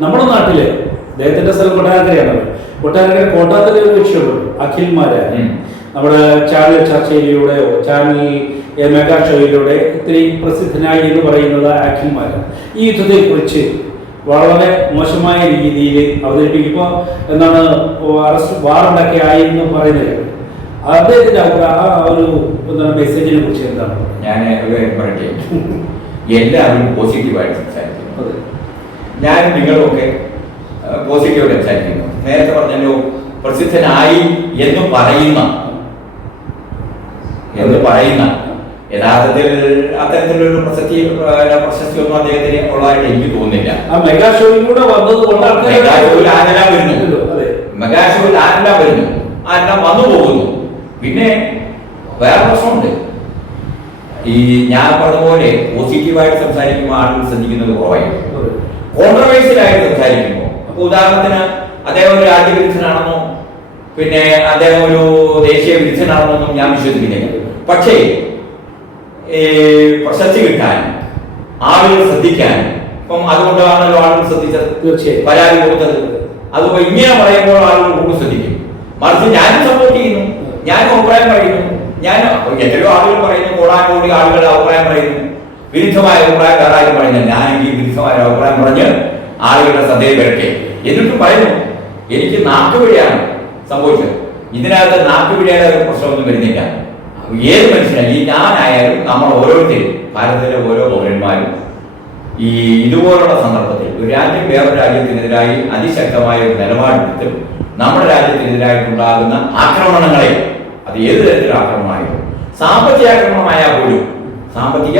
നമ്മുടെ നാട്ടിൽ അദ്ദേഹത്തിന്റെ സ്ഥലം കൊട്ടാരക്കരയാണ്. കൊട്ടാരക്കര കോട്ടാത്തിലെ ഒരു അഖിൽമാര് നമ്മുടെ ചാനൽ ചർച്ചയിലൂടെയോ ചാനൽ മെഗാ ഷോയിലൂടെ ഇത്തിരി പ്രസിദ്ധനായി എന്ന് പറയുന്നത് അഖിൽമാര ഈ യുദ്ധത്തെ കുറിച്ച് വളരെ മോശമായ രീതിയിൽ അവതരിപ്പിക്കുമ്പോൾ എന്താണ് അറസ്റ്റ് വാറണ്ടൊക്കെ ആയി എന്ന് പറയുന്നത് അദ്ദേഹത്തിന്റെ അഭിപ്രായം ആ ഒരു എന്താണ് മെസ്സേജിനെ കുറിച്ച് എന്താണ്? ഞാൻ എല്ലാവരും പോസിറ്റീവായിട്ട് സംസാരിക്കുന്നു അതെ. ഞാൻ നിങ്ങളുമൊക്കെ പോസിറ്റീവ് സംസാരിക്കുന്നു നേരത്തെ പറഞ്ഞല്ലോ പ്രസിദ്ധനായി എന്ന് പറയുന്ന എന്ന് പറയുന്ന യഥാർത്ഥത്തിൽ അത്തരത്തിലൊരു പ്രസക്തി പ്രശസ്തി ഒന്നും അദ്ദേഹത്തിന് ഉള്ളതായിട്ട് എനിക്ക് തോന്നുന്നില്ല. മെഗാ ഷോയിലൂടെ വന്നത് കൊണ്ട് ആൾക്കാര് മെഗാ ഷോയിൽ ആരെല്ലാം വരുന്നു? മെഗാ ഷോയിൽ ആരെല്ലാം വരുന്നു? ആരെല്ലാം വന്നു പോകുന്നു? പിന്നെ വേറെ പ്രശ്നമുണ്ട്. ഈ ഞാൻ പറഞ്ഞ പോലെ പോസിറ്റീവായിട്ട് സംസാരിക്കുമ്പോൾ ആളുകൾ ശ്രദ്ധിക്കുന്നത് കുറവായിരിക്കും. അതെ. കോൺട്രവേഴ്സ്യലായിട്ട് സംസാരിക്കുമ്പോൾ അപ്പൊ ഉദാഹരണത്തിന് അദ്ദേഹം ഒരു രാജ്യവിരുദ്ധനാണെന്നോ പിന്നെ അദ്ദേഹം ഒരു ദേശീയ വിരുദ്ധനാണെന്നൊന്നും ഞാൻ വിശ്വസിക്കുന്നില്ല. പക്ഷേ പ്രശസ്തി കിട്ടാൻ ആളുകൾ ശ്രദ്ധിക്കാൻ ഇപ്പം അതുകൊണ്ടാണല്ലോ ആളുകൾ ശ്രദ്ധിച്ചത്. തീർച്ചയായും. പരാതി കൊടുത്തത്. അതുപോലെ ഇങ്ങനെ പറയുമ്പോൾ ആളുകൾ കൂടുതൽ ശ്രദ്ധിക്കും. മറിച്ച് ഞാനും സപ്പോർട്ട് ചെയ്യുന്നു. ഞാനും അഭിപ്രായം പറയുന്നു. ഞാൻ എത്രയോ ആളുകൾ പറയുന്നു കോടാനോടി ആളുകൾ അഭിപ്രായം പറയുന്നു. വിരുദ്ധമായ അഭിപ്രായം പറഞ്ഞ ഈ വിരുദ്ധമായ അഭിപ്രായം പറഞ്ഞ് ആളുകളുടെ ശ്രദ്ധയിൽ വരട്ടെ. എന്നിട്ട് പറയുന്നു എനിക്ക് നാക്കുപിഴയാണ് സംഭവിച്ചത്. ഇതിനകത്ത് നാക്കുപിഴയുടെ ഒരു പ്രശ്നമൊന്നും വരുന്നില്ല. ഏത് മനുഷ്യനായി ഈ ഞാനായാലും നമ്മൾ ഓരോരുത്തരും ഭാരതത്തിലെ ഓരോ പൗരന്മാരും ഈ ഇതുപോലുള്ള സന്ദർഭത്തിൽ ഒരു രാജ്യം വേറൊരു രാജ്യത്തിനെതിരായി അതിശക്തമായ ഒരു നിലപാടെടുത്ത് നമ്മുടെ രാജ്യത്തിനെതിരായിട്ടുണ്ടാകുന്ന ആക്രമണങ്ങളെ അത് ഏത് തരത്തിലുള്ള ആക്രമണമായാലും സാമ്പത്തിക ആക്രമണമായാൽ പോലും സാമ്പത്തിക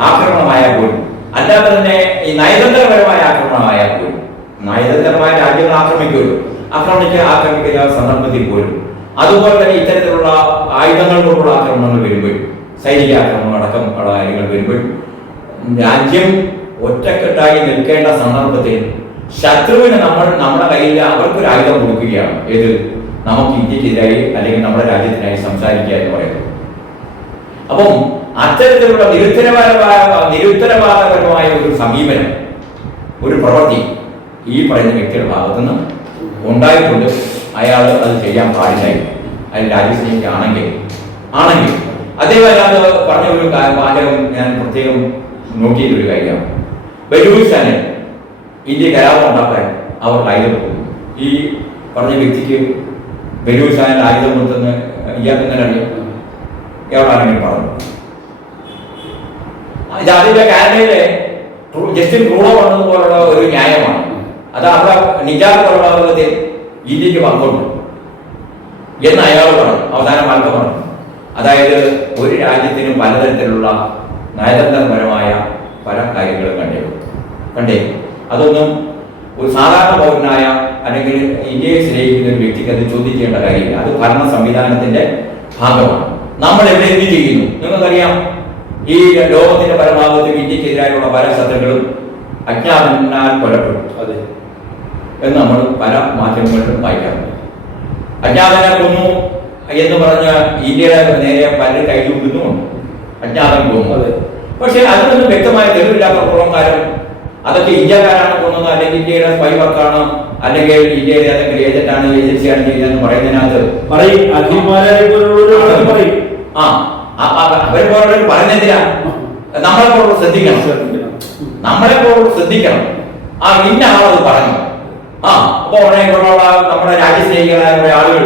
ആക്രമണമായാൽ പോലും. അല്ലാതെ തന്നെ ഈ നയതന്ത്രപരമായ ആക്രമണമായാൽ പോലും. നയതന്ത്രമായ രാജ്യങ്ങൾ ആക്രമിക്കുമല്ലോ ആക്രമിക്ക ആക്രമിക്കുന്ന സന്ദർഭത്തിൽ പോലും. അതുപോലെ തന്നെ ഇത്തരത്തിലുള്ള ആയുധങ്ങൾ കൊണ്ടുള്ള ആക്രമണങ്ങൾ വരുമ്പോൾ സൈനിക ആക്രമണം അടക്കം ഉള്ള കാര്യങ്ങൾ വരുമ്പോൾ രാജ്യം ഒറ്റക്കെട്ടായി നിൽക്കേണ്ട സന്ദർഭത്തിൽ ശത്രുവിന് നമ്മൾ നമ്മുടെ കയ്യിൽ അവർക്കൊരു ആയുധം കൊടുക്കുകയാണ്. ഏത്? നമുക്ക് ഇന്ത്യക്കെതിരായി അല്ലെങ്കിൽ നമ്മുടെ രാജ്യത്തിനായി സംസാരിക്കുക എന്ന് പറയുന്നത്. അപ്പം അത്തരത്തിലുള്ള നിരുത്തരപരമായ നിരുത്തരവാദപരമായ ഒരു സമീപനം ഒരു പ്രവൃത്തി ഈ പറയുന്ന വ്യക്തിയുടെ ഭാഗത്തുനിന്ന് ഉണ്ടായിട്ടുണ്ട്. അയാൾ അത് ചെയ്യാൻ പാടില്ലായി അതിൽ രാജ്യസ്നേഹിയാണെങ്കിൽ ആണെങ്കിൽ അദ്ദേഹം അതേപോലെ പറഞ്ഞ ഒരു വാചകം ഞാൻ പ്രത്യേകം നോക്കിയിട്ടൊരു കാര്യമാണ്. ബലൂചിസ്ഥാനിൽ ഇന്ത്യ കലാപം ഉണ്ടാക്കാൻ അവർ ആയുധം കൊടുക്കും ഈ പറഞ്ഞ വ്യക്തിക്ക് ബലൂചിസ്ഥാനിൽ ആയുധം കൊടുത്തെന്ന് ഇയാൾക്ക് തന്നെ അറിയാം? എവിടെയാണെങ്കിലും പറഞ്ഞു ഇത് അതിന്റെ കാനഡയിലെ ജസ്റ്റിൻ ട്രൂഡോ വന്നതുപോലുള്ള ഒരു ന്യായമാണ്. അത് അവിടെ നിജാർ കൊലപാതകത്തിൽ ഇന്ത്യയ്ക്ക് പങ്കുണ്ട് എന്ന് അയാൾ പറഞ്ഞു അവസാനം മാർഗം പറഞ്ഞു. അതായത് ഒരു രാജ്യത്തിനും പലതരത്തിലുള്ള നയതന്ത്രപരമായ പല കാര്യങ്ങളും കണ്ടേ കണ്ടേ? അതൊന്നും ഒരു സാധാരണ പൗരനായ അല്ലെങ്കിൽ ഇന്ത്യയെ സ്നേഹിക്കുന്ന ഒരു വ്യക്തിക്ക് അത് ചോദിക്കേണ്ട കാര്യമില്ല. അത് ഭരണ സംവിധാനത്തിന്റെ ഭാഗമാണ്. നമ്മൾ എവിടെ എന്ത് ചെയ്യുന്നു? നിങ്ങൾക്കറിയാം. ഈ ലോകത്തിന്റെ പരമാവധി വിദ്യക്കെതിരായുള്ള പല ശത്രുക്കളും അജ്ഞാതനാൽ കൊല്ലപ്പെടും അതെ. എന്ന് നമ്മൾ പല മാധ്യമങ്ങളിലും വായിക്കാറുണ്ട്. അജ്ഞാതനെ കൊന്നു എന്ന് പറഞ്ഞ ഇന്ത്യയുടെ നേരെ പല കൈകൂട്ടുന്നുമുണ്ട് അജ്ഞാതൻ കൊന്നു. അതെ. പക്ഷേ അതിനൊന്നും വ്യക്തമായ തെളിവില്ലാത്തത്തോളം കാലം അതൊക്കെ ഇന്ത്യക്കാരാണ് കൊന്നത് അല്ലെങ്കിൽ ഇന്ത്യയുടെ സ്പൈ വർക്കാണ് അല്ലെങ്കിൽ ഇന്ത്യയുടെ ഏതെങ്കിലും ഏജന്റാണ് ഏജൻസിയാണ് ചെയ്തതെന്ന് പറയുന്നതിനകത്ത് പറയും. ആ- അവരെ പറയുന്നതിനാ നമ്മളെ പോലുള്ള ശ്രദ്ധിക്കണം. നമ്മളെ പോലുള്ള ശ്രദ്ധിക്കണം. ആ ഇന്ന ആളത് പറഞ്ഞു. ആ അപ്പൊ ഉടനെ ഇവിടെയുള്ള നമ്മുടെ രാജ്യസ്നേഹികളായ കുറെ ആളുകൾ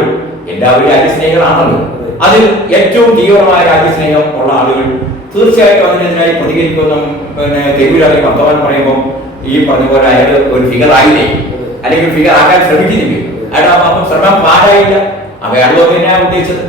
എല്ലാവരും രാജ്യസ്നേഹികളാണല്ലോ. അതിൽ ഏറ്റവും തീവ്രമായ രാജ്യസ്നേഹം ഉള്ള ആളുകൾ തീർച്ചയായിട്ടും അതിനെതിരായി പ്രതികരിക്കുമെന്നും പിന്നെ തെരുവിലാക്കി വർത്തമാനം പറയുമ്പോൾ ഈ പറഞ്ഞ പോലെ അയാൾ ഒരു ഫിഗർ ആയില്ലേ? അല്ലെങ്കിൽ ഫിഗർ ആകാൻ ശ്രമിക്കുന്നില്ലേ? അയാൾ അപ്പം ശ്രമം പാടായില്ല അയാൾ തന്നെയാണ് ഉദ്ദേശിച്ചത്.